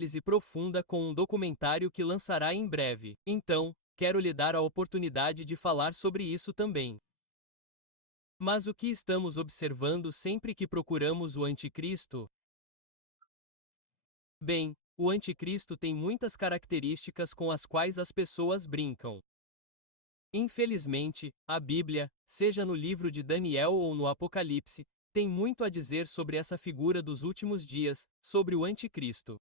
análise profunda com um documentário que lançará em breve. Então, quero lhe dar a oportunidade de falar sobre isso também. Mas o que estamos observando sempre que procuramos o Anticristo? Bem, o Anticristo tem muitas características com as quais as pessoas brincam. Infelizmente, a Bíblia, seja no livro de Daniel ou no Apocalipse, tem muito a dizer sobre essa figura dos últimos dias, sobre o Anticristo.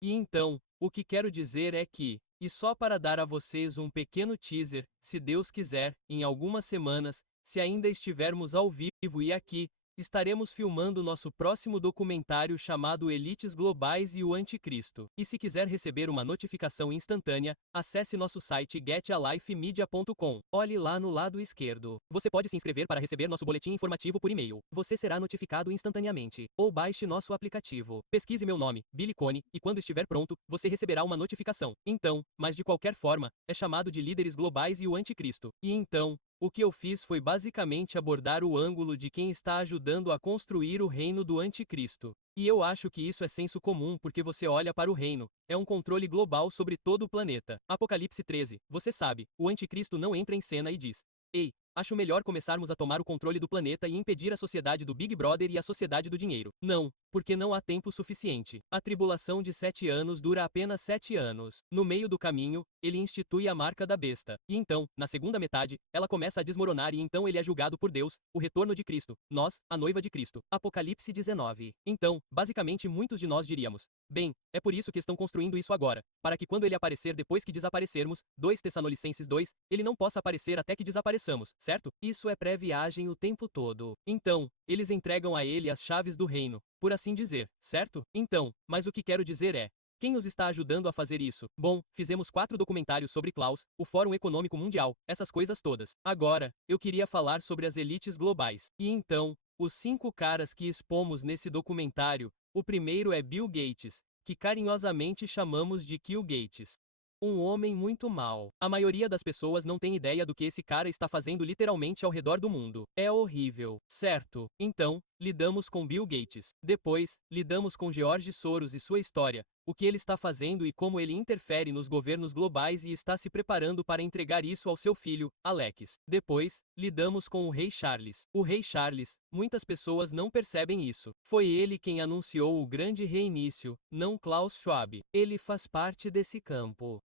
E então, o que quero dizer é que, e só para dar a vocês um pequeno teaser, se Deus quiser, em algumas semanas, se ainda estivermos ao vivo e aqui, estaremos filmando nosso próximo documentário chamado Elites Globais e o Anticristo. E se quiser receber uma notificação instantânea, acesse nosso site getalifemedia.com. Olhe lá no lado esquerdo. Você pode se inscrever para receber nosso boletim informativo por e-mail. Você será notificado instantaneamente. Ou baixe nosso aplicativo. Pesquise meu nome, Billy Cone, e quando estiver pronto, você receberá uma notificação. Então, mas de qualquer forma, é chamado de Líderes Globais e o Anticristo. E então, o que eu fiz foi basicamente abordar o ângulo de quem está ajudando a construir o reino do Anticristo. E eu acho que isso é senso comum porque você olha para o reino, é um controle global sobre todo o planeta. Apocalipse 13, você sabe, o Anticristo não entra em cena e diz: Ei, acho melhor começarmos a tomar o controle do planeta e impedir a sociedade do Big Brother e a sociedade do dinheiro. Não, porque não há tempo suficiente. A tribulação de 7 anos dura apenas 7 anos. No meio do caminho, ele institui a marca da besta. E então, na segunda metade, ela começa a desmoronar e então ele é julgado por Deus, o retorno de Cristo, nós, a noiva de Cristo. Apocalipse 19. Então, basicamente muitos de nós diríamos: bem, é por isso que estão construindo isso agora, para que quando ele aparecer depois que desaparecermos, 2 Tessalonicenses 2, ele não possa aparecer até que desapareçamos, certo? Isso é pré-viagem o tempo todo. Então, eles entregam a ele as chaves do reino, por assim dizer, certo? Então, mas o que quero dizer é: quem os está ajudando a fazer isso? Bom, fizemos 4 documentários sobre Klaus, o Fórum Econômico Mundial, essas coisas todas. Agora, eu queria falar sobre as elites globais. E então, os 5 caras que expomos nesse documentário, o primeiro é Bill Gates, que carinhosamente chamamos de Kill Gates. Um homem muito mau. A maioria das pessoas não tem ideia do que esse cara está fazendo literalmente ao redor do mundo. É horrível, certo? Então, lidamos com Bill Gates. Depois, lidamos com George Soros e sua história, o que ele está fazendo e como ele interfere nos governos globais e está se preparando para entregar isso ao seu filho, Alex. Depois, lidamos com o Rei Charles. O Rei Charles, muitas pessoas não percebem isso. Foi ele quem anunciou o grande reinício, não Klaus Schwab. Ele faz parte desse campo.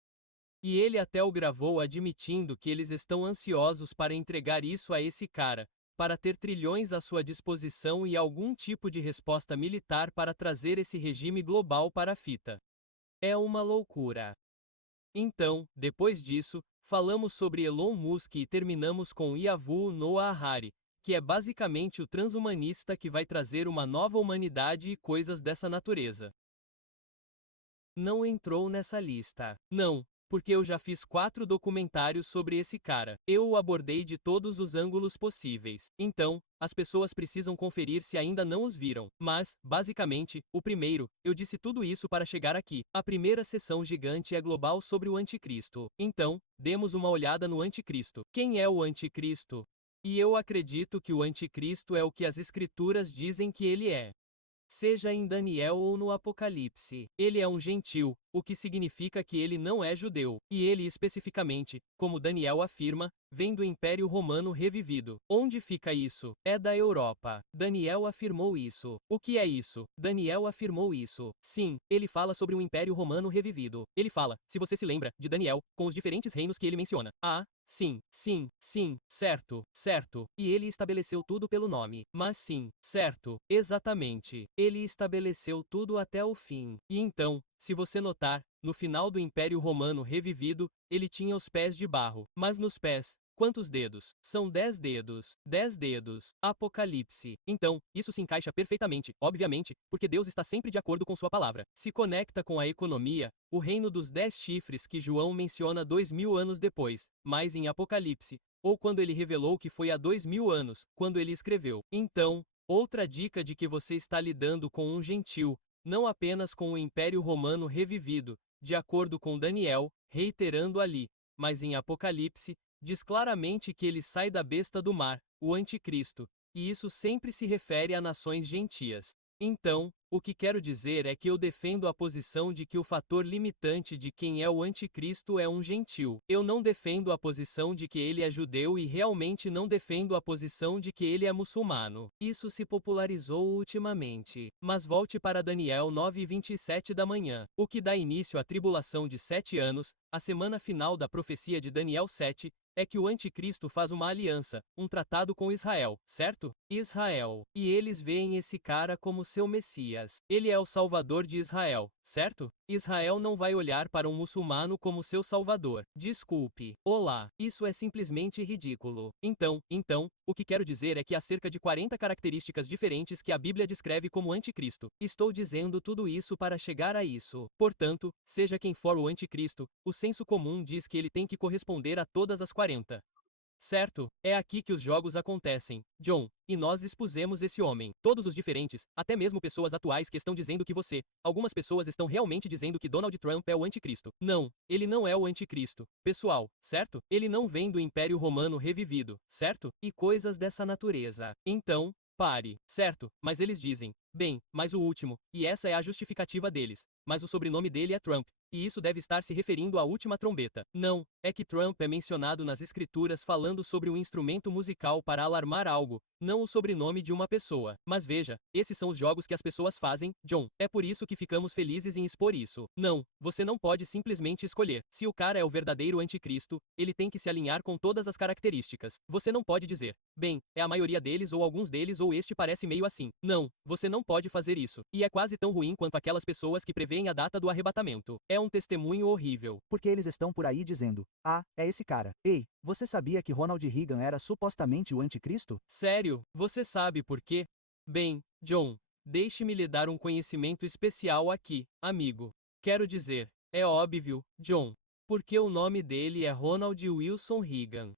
E ele até o gravou admitindo que eles estão ansiosos para entregar isso a esse cara, para ter trilhões à sua disposição e algum tipo de resposta militar para trazer esse regime global para a fita. É uma loucura. Então, depois disso, falamos sobre Elon Musk e terminamos com Yuval Noah Harari, que é basicamente o transhumanista que vai trazer uma nova humanidade e coisas dessa natureza. Não entrou nessa lista. Não, porque eu já fiz 4 documentários sobre esse cara. Eu o abordei de todos os ângulos possíveis. Então, as pessoas precisam conferir se ainda não os viram. Mas, basicamente, o primeiro, eu disse tudo isso para chegar aqui. A primeira sessão gigante é global sobre o Anticristo. Então, demos uma olhada no Anticristo. Quem é o Anticristo? E eu acredito que o Anticristo é o que as escrituras dizem que ele é. Seja em Daniel ou no Apocalipse, ele é um gentil, o que significa que ele não é judeu, e ele especificamente, como Daniel afirma, vem do Império Romano revivido. Onde fica isso? É da Europa. Daniel afirmou isso. O que é isso? Daniel afirmou isso. Sim, ele fala sobre o Império Romano revivido. Ele fala, se você se lembra, de Daniel, com os diferentes reinos que ele menciona. Ah, sim, sim, sim, certo, certo. E ele estabeleceu tudo pelo nome. Mas sim, certo, exatamente. Ele estabeleceu tudo até o fim. E então, se você notar, no final do Império Romano revivido, ele tinha os pés de barro. Mas nos pés, quantos dedos? São 10 dedos. 10 dedos. Apocalipse. Então, isso se encaixa perfeitamente, obviamente, porque Deus está sempre de acordo com sua palavra. Se conecta com a economia, o reino dos 10 chifres que João menciona 2000 anos depois, mas em Apocalipse, ou quando ele revelou que foi há 2000 anos, quando ele escreveu. Então, outra dica de que você está lidando com um gentil, não apenas com o Império Romano revivido, de acordo com Daniel, reiterando ali, mas em Apocalipse, diz claramente que ele sai da besta do mar, o Anticristo, e isso sempre se refere a nações gentias. Então, o que quero dizer é que eu defendo a posição de que o fator limitante de quem é o anticristo é um gentil. Eu não defendo a posição de que ele é judeu e realmente não defendo a posição de que ele é muçulmano. Isso se popularizou ultimamente. Mas volte para Daniel 9:27 da manhã, o que dá início à tribulação de 7 anos, a semana final da profecia de Daniel 7, é que o anticristo faz uma aliança, um tratado com Israel, certo? Israel. E eles veem esse cara como seu Messias. Ele é o salvador de Israel, certo? Israel não vai olhar para um muçulmano como seu salvador. Desculpe. Olá. Isso é simplesmente ridículo. Então, o que quero dizer é que há cerca de 40 características diferentes que a Bíblia descreve como anticristo. Estou dizendo tudo isso para chegar a isso. Portanto, seja quem for o anticristo, o senso comum diz que ele tem que corresponder a todas as 40. Certo, é aqui que os jogos acontecem, John, e nós expusemos esse homem. Todos os diferentes, até mesmo pessoas atuais que estão dizendo que você. Algumas pessoas estão realmente dizendo que Donald Trump é o anticristo. Não, ele não é o anticristo, pessoal, certo? Ele não vem do Império Romano revivido, certo? E coisas dessa natureza. Então, pare, certo, mas eles dizem, bem, mas o último, e essa é a justificativa deles, mas o sobrenome dele é Trump. E isso deve estar se referindo à última trombeta. Não, é que Trump é mencionado nas escrituras falando sobre um instrumento musical para alarmar algo, não o sobrenome de uma pessoa. Mas veja, esses são os jogos que as pessoas fazem, John. É por isso que ficamos felizes em expor isso. Não, você não pode simplesmente escolher. Se o cara é o verdadeiro anticristo, ele tem que se alinhar com todas as características. Você não pode dizer, bem, é a maioria deles ou alguns deles ou este parece meio assim. Não, você não pode fazer isso. E é quase tão ruim quanto aquelas pessoas que preveem a data do arrebatamento. É um testemunho horrível. Porque eles estão por aí dizendo, ah, é esse cara. Ei, você sabia que Ronald Reagan era supostamente o anticristo? Sério, você sabe por quê? Bem, John, deixe-me lhe dar um conhecimento especial aqui, amigo. Quero dizer, é óbvio, John, porque o nome dele é Ronald Wilson Reagan.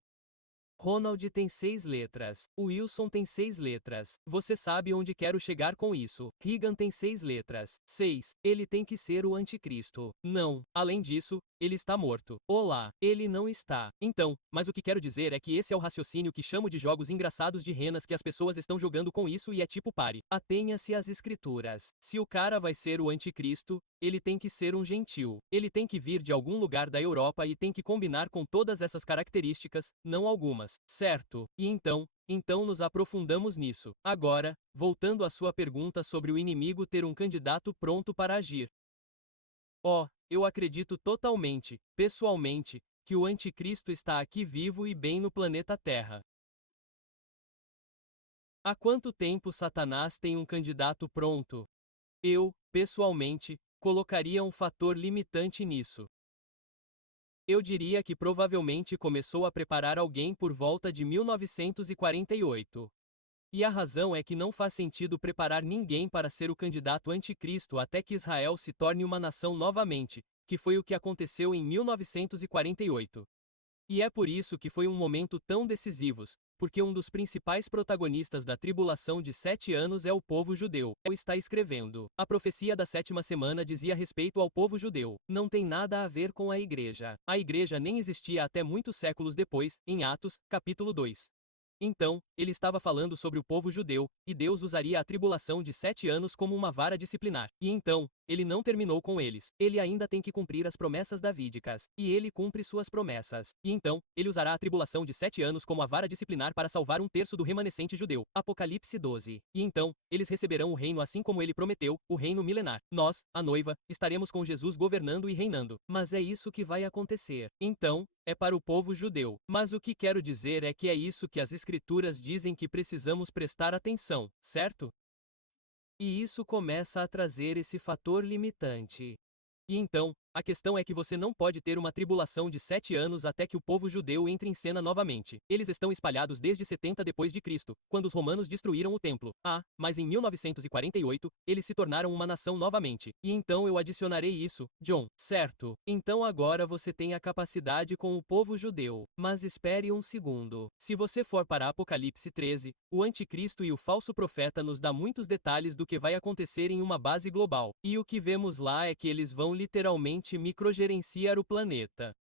Ronald tem 6 letras. Wilson tem 6 letras. Você sabe onde quero chegar com isso. Reagan tem 6 letras. 6. Ele tem que ser o anticristo. Não. Além disso, ele está morto. Olá. Ele não está. Então, mas o que quero dizer é que esse é o raciocínio que chamo de jogos engraçados de renas que as pessoas estão jogando com isso e é tipo pare. Atenha-se às escrituras. Se o cara vai ser o anticristo, ele tem que ser um gentil. Ele tem que vir de algum lugar da Europa e tem que combinar com todas essas características, não algumas, certo? E então nos aprofundamos nisso. Agora, voltando à sua pergunta sobre o inimigo ter um candidato pronto para agir. Eu acredito totalmente, pessoalmente, que o anticristo está aqui vivo e bem no planeta Terra. Há quanto tempo Satanás tem um candidato pronto? Eu, pessoalmente, colocaria um fator limitante nisso. Eu diria que provavelmente começou a preparar alguém por volta de 1948. E a razão é que não faz sentido preparar ninguém para ser o candidato anticristo até que Israel se torne uma nação novamente, que foi o que aconteceu em 1948. E é por isso que foi um momento tão decisivo, porque um dos principais protagonistas da tribulação de 7 anos é o povo judeu. Está escrevendo. A profecia da 7ª semana dizia respeito ao povo judeu. Não tem nada a ver com a igreja. A igreja nem existia até muitos séculos depois, em Atos, capítulo 2. Então, ele estava falando sobre o povo judeu, e Deus usaria a tribulação de 7 anos como uma vara disciplinar. E então, ele não terminou com eles. Ele ainda tem que cumprir as promessas davídicas. E ele cumpre suas promessas. E então, ele usará a tribulação de 7 anos como a vara disciplinar para salvar 1/3 do remanescente judeu. Apocalipse 12. E então, eles receberão o reino assim como ele prometeu, o reino milenar. Nós, a noiva, estaremos com Jesus governando e reinando. Mas é isso que vai acontecer. Então, é para o povo judeu. Mas o que quero dizer é que é isso que as escrituras dizem que precisamos prestar atenção, certo? E isso começa a trazer esse fator limitante. E então, a questão é que você não pode ter uma tribulação de 7 anos até que o povo judeu entre em cena novamente. Eles estão espalhados desde 70 depois de Cristo, quando os romanos destruíram o templo. Mas em 1948, eles se tornaram uma nação novamente. E então eu adicionarei isso, John. Certo. Então agora você tem a capacidade com o povo judeu. Mas espere um segundo. Se você for para Apocalipse 13, o anticristo e o falso profeta nos dá muitos detalhes do que vai acontecer em uma base global. E o que vemos lá é que eles vão literalmente microgerenciar o planeta.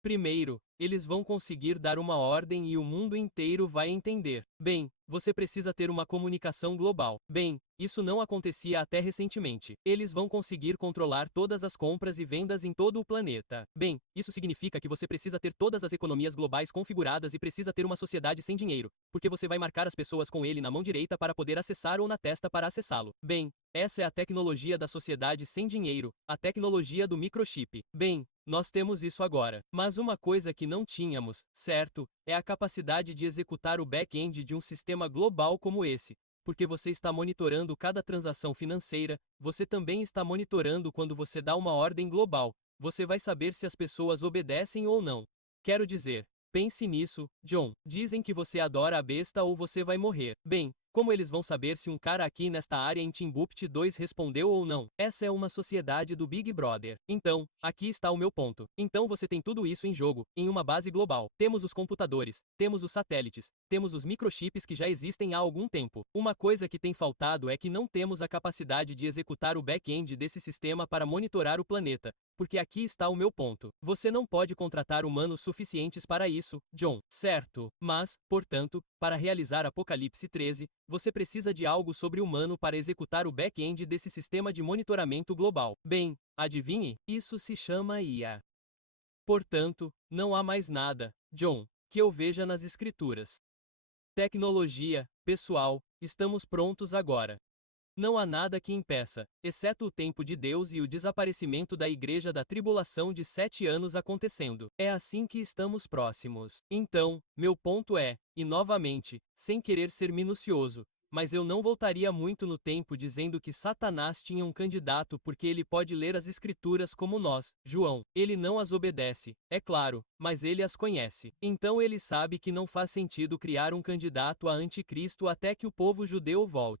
Primeiro, eles vão conseguir dar uma ordem e o mundo inteiro vai entender. Bem, você precisa ter uma comunicação global. Bem, isso não acontecia até recentemente. Eles vão conseguir controlar todas as compras e vendas em todo o planeta. Bem, isso significa que você precisa ter todas as economias globais configuradas e precisa ter uma sociedade sem dinheiro, porque você vai marcar as pessoas com ele na mão direita para poder acessar ou na testa para acessá-lo. Bem, essa é a tecnologia da sociedade sem dinheiro, a tecnologia do microchip. Bem, nós temos isso agora. Mas uma coisa que não tínhamos, certo, é a capacidade de executar o back-end de um sistema global como esse. Porque você está monitorando cada transação financeira, você também está monitorando quando você dá uma ordem global. Você vai saber se as pessoas obedecem ou não. Quero dizer, pense nisso, John. Dizem que você adora a besta ou você vai morrer. Bem, como eles vão saber se um cara aqui nesta área em Timbuktu 2 respondeu ou não? Essa é uma sociedade do Big Brother. Então, aqui está o meu ponto. Então você tem tudo isso em jogo, em uma base global. Temos os computadores, temos os satélites, temos os microchips que já existem há algum tempo. Uma coisa que tem faltado é que não temos a capacidade de executar o back-end desse sistema para monitorar o planeta. Porque aqui está o meu ponto. Você não pode contratar humanos suficientes para isso, John. Certo. Mas, portanto, para realizar Apocalipse 13, você precisa de algo sobre-humano para executar o back-end desse sistema de monitoramento global. Bem, adivinhe? Isso se chama IA. Portanto, não há mais nada, John, que eu veja nas escrituras. Tecnologia, pessoal, estamos prontos agora. Não há nada que impeça, exceto o tempo de Deus e o desaparecimento da igreja da tribulação de 7 anos acontecendo. É assim que estamos próximos. Então, meu ponto é, e novamente, sem querer ser minucioso, mas eu não voltaria muito no tempo dizendo que Satanás tinha um candidato porque ele pode ler as escrituras como nós, João. Ele não as obedece, é claro, mas ele as conhece. Então ele sabe que não faz sentido criar um candidato a anticristo até que o povo judeu volte.